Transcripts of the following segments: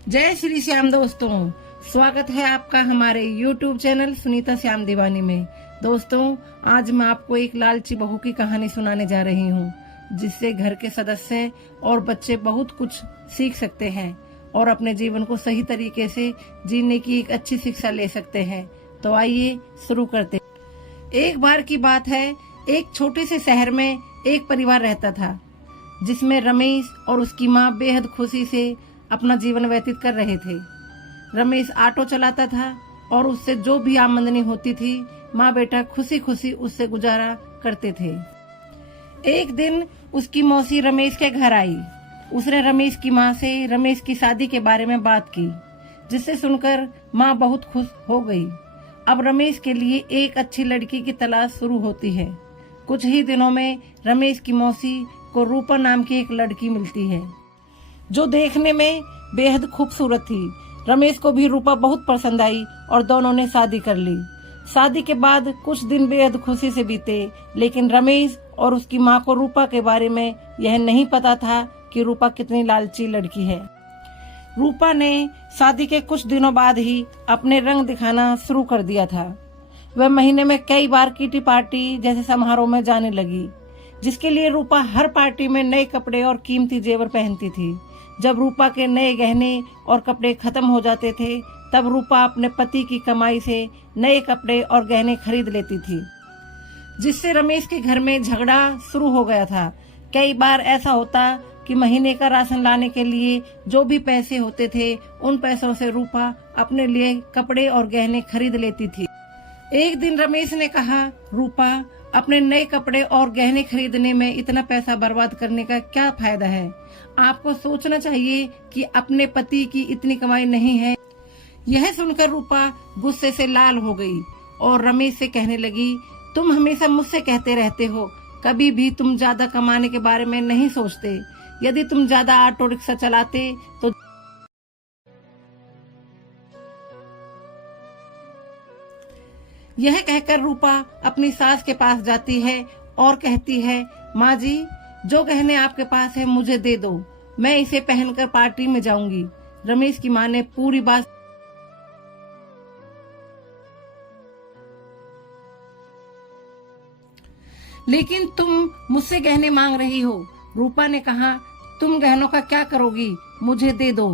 जय श्री श्याम दोस्तों, स्वागत है आपका हमारे YouTube चैनल सुनीता श्याम दीवानी में। दोस्तों, आज मैं आपको एक लालची बहू की कहानी सुनाने जा रही हूँ, जिससे घर के सदस्य और बच्चे बहुत कुछ सीख सकते हैं और अपने जीवन को सही तरीके से जीने की एक अच्छी शिक्षा ले सकते हैं। तो आइए शुरू करते हैं। एक बार की बात है, एक छोटे से शहर में एक परिवार रहता था, जिसमें रमेश और उसकी माँ बेहद खुशी से अपना जीवन व्यतीत कर रहे थे। रमेश ऑटो चलाता था और उससे जो भी आमदनी होती थी, माँ बेटा खुशी खुशी उससे गुजारा करते थे। एक दिन उसकी मौसी रमेश के घर आई। उसने रमेश की माँ से रमेश की शादी के बारे में बात की, जिससे सुनकर माँ बहुत खुश हो गई। अब रमेश के लिए एक अच्छी लड़की की तलाश शुरू होती है। कुछ ही दिनों में रमेश की मौसी को रूपा नाम की एक लड़की मिलती है, जो देखने में बेहद खूबसूरत थी। रमेश को भी रूपा बहुत पसंद आई और दोनों ने शादी कर ली। शादी के बाद कुछ दिन बेहद खुशी से बीते, लेकिन रमेश और उसकी माँ को रूपा के बारे में यह नहीं पता था कि रूपा कितनी लालची लड़की है। रूपा ने शादी के कुछ दिनों बाद ही अपने रंग दिखाना शुरू कर दिया था। वह महीने में कई बार किटी पार्टी जैसे समारोह में जाने लगी, जिसके लिए रूपा हर पार्टी में नए कपड़े और कीमती जेवर पहनती थी। जब रूपा के नए गहने और कपड़े खत्म हो जाते थे, तब रूपा अपने पति की कमाई से नए कपड़े और गहने खरीद लेती थी, जिससे रमेश के घर में झगड़ा शुरू हो गया था। कई बार ऐसा होता कि महीने का राशन लाने के लिए जो भी पैसे होते थे, उन पैसों से रूपा अपने लिए कपड़े और गहने खरीद लेती थी। एक दिन रमेश ने कहा, रूपा, अपने नए कपड़े और गहने खरीदने में इतना पैसा बर्बाद करने का क्या फायदा है? आपको सोचना चाहिए कि अपने पति की इतनी कमाई नहीं है। यह सुनकर रूपा गुस्से से लाल हो गई और रमेश से कहने लगी, तुम हमेशा मुझसे कहते रहते हो, कभी भी तुम ज्यादा कमाने के बारे में नहीं सोचते। यदि तुम ज्यादा ऑटो रिक्शा चलाते तो यह कहकर रूपा अपनी सास के पास जाती है और कहती है, माँ जी, जो गहने आपके पास है मुझे दे दो, मैं इसे पहनकर पार्टी में जाऊंगी। रमेश की माँ ने पूरी बात लेकिन तुम मुझसे गहने मांग रही हो। रूपा ने कहा, तुम गहनों का क्या करोगी, मुझे दे दो।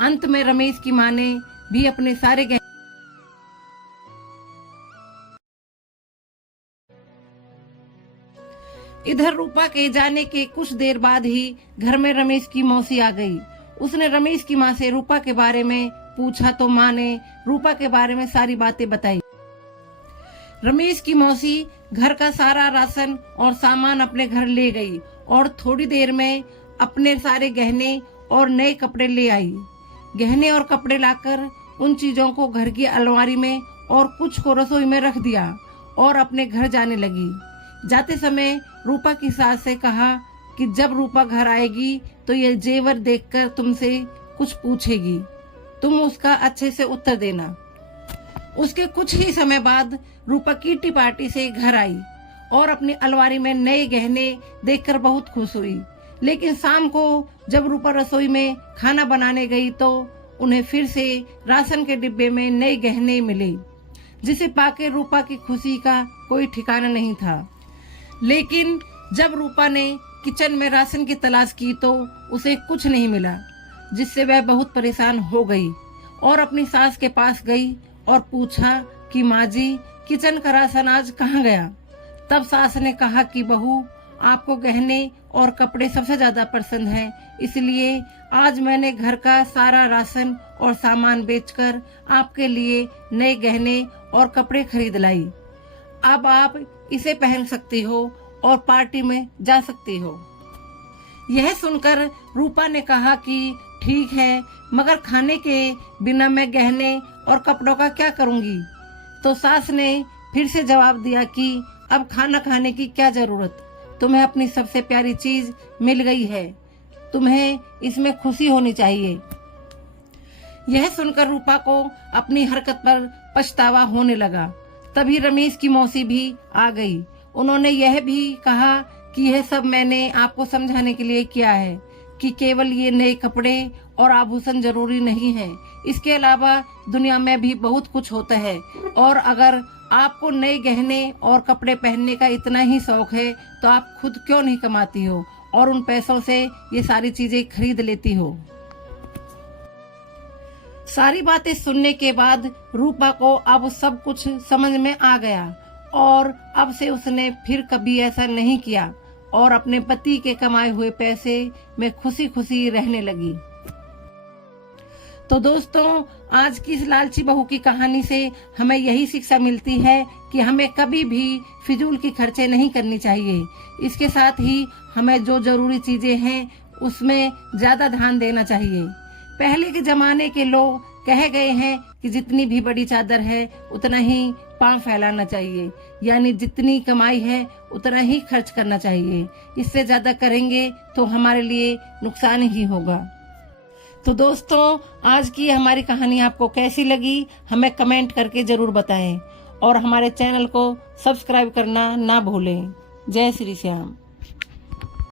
अंत में रमेश की माँ ने भी अपने सारे गहने इधर रूपा के जाने के कुछ देर बाद ही घर में रमेश की मौसी आ गई। उसने रमेश की माँ से रूपा के बारे में पूछा तो माँ ने रूपा के बारे में सारी बातें बताई। रमेश की मौसी घर का सारा राशन और सामान अपने घर ले गई और थोड़ी देर में अपने सारे गहने और नए कपड़े ले आई। गहने और कपड़े लाकर उन चीजों को घर की अलमारी में और कुछ को रसोई में रख दिया और अपने घर जाने लगी। जाते समय रूपा की सास से कहा कि जब रूपा घर आएगी तो ये जेवर देखकर तुमसे कुछ पूछेगी, तुम उसका अच्छे से उत्तर देना। उसके कुछ ही समय बाद रूपा किटी पार्टी से घर आई और अपनी अलमारी में नए गहने देखकर बहुत खुश हुई। लेकिन शाम को जब रूपा रसोई में खाना बनाने गई तो उन्हें फिर से राशन के डिब्बे में नए गहने मिले, जिसे पाके रूपा की खुशी का कोई ठिकाना नहीं था। लेकिन जब रूपा ने किचन में राशन की तलाश की तो उसे कुछ नहीं मिला, जिससे वह बहुत परेशान हो गई और अपनी सास के पास गई और पूछा कि माँ जी, किचन का राशन आज कहाँ गया? तब सास ने कहा कि बहू, आपको गहने और कपड़े सबसे ज्यादा पसंद हैं, इसलिए आज मैंने घर का सारा राशन और सामान बेचकर आपके लिए नए गहने और कपड़े खरीद लाई। अब आप इसे पहन सकती हो और पार्टी में जा सकती हो। यह सुनकर रूपा ने कहा कि ठीक है, मगर खाने के बिना मैं गहने और कपड़ों का क्या करूंगी? तो सास ने फिर से जवाब दिया कि अब खाना खाने की क्या जरूरत, तुम्हें अपनी सबसे प्यारी चीज मिल गई है, तुम्हें इसमें खुशी होनी चाहिए। यह सुनकर रूपा को अपनी हरकत पर पछतावा होने लगा। तभी रमेश की मौसी भी आ गई। उन्होंने यह भी कहा कि यह सब मैंने आपको समझाने के लिए किया है कि केवल ये नए कपड़े और आभूषण जरूरी नहीं है। इसके अलावा दुनिया में भी बहुत कुछ होता है, और अगर आपको नए गहने और कपड़े पहनने का इतना ही शौक है तो आप खुद क्यों नहीं कमाती हो और उन पैसों से ये सारी चीजें खरीद लेती हो। सारी बातें सुनने के बाद रूपा को अब सब कुछ समझ में आ गया और अब से उसने फिर कभी ऐसा नहीं किया और अपने पति के कमाए हुए पैसे में खुशी खुशी रहने लगी। तो दोस्तों, आज की इस लालची बहू की कहानी से हमें यही शिक्षा मिलती है कि हमें कभी भी फिजूल की खर्चे नहीं करनी चाहिए। इसके साथ ही हमें जो जरूरी चीजें हैं उसमें ज्यादा ध्यान देना चाहिए। पहले के जमाने के लोग कहे गए हैं कि जितनी भी बड़ी चादर है उतना ही पांव फैलाना चाहिए, यानी जितनी कमाई है उतना ही खर्च करना चाहिए। इससे ज्यादा करेंगे तो हमारे लिए नुकसान ही होगा। तो दोस्तों, आज की हमारी कहानी आपको कैसी लगी हमें कमेंट करके जरूर बताएं और हमारे चैनल को सब्सक्राइब करना ना भूलें। जय श्री श्याम।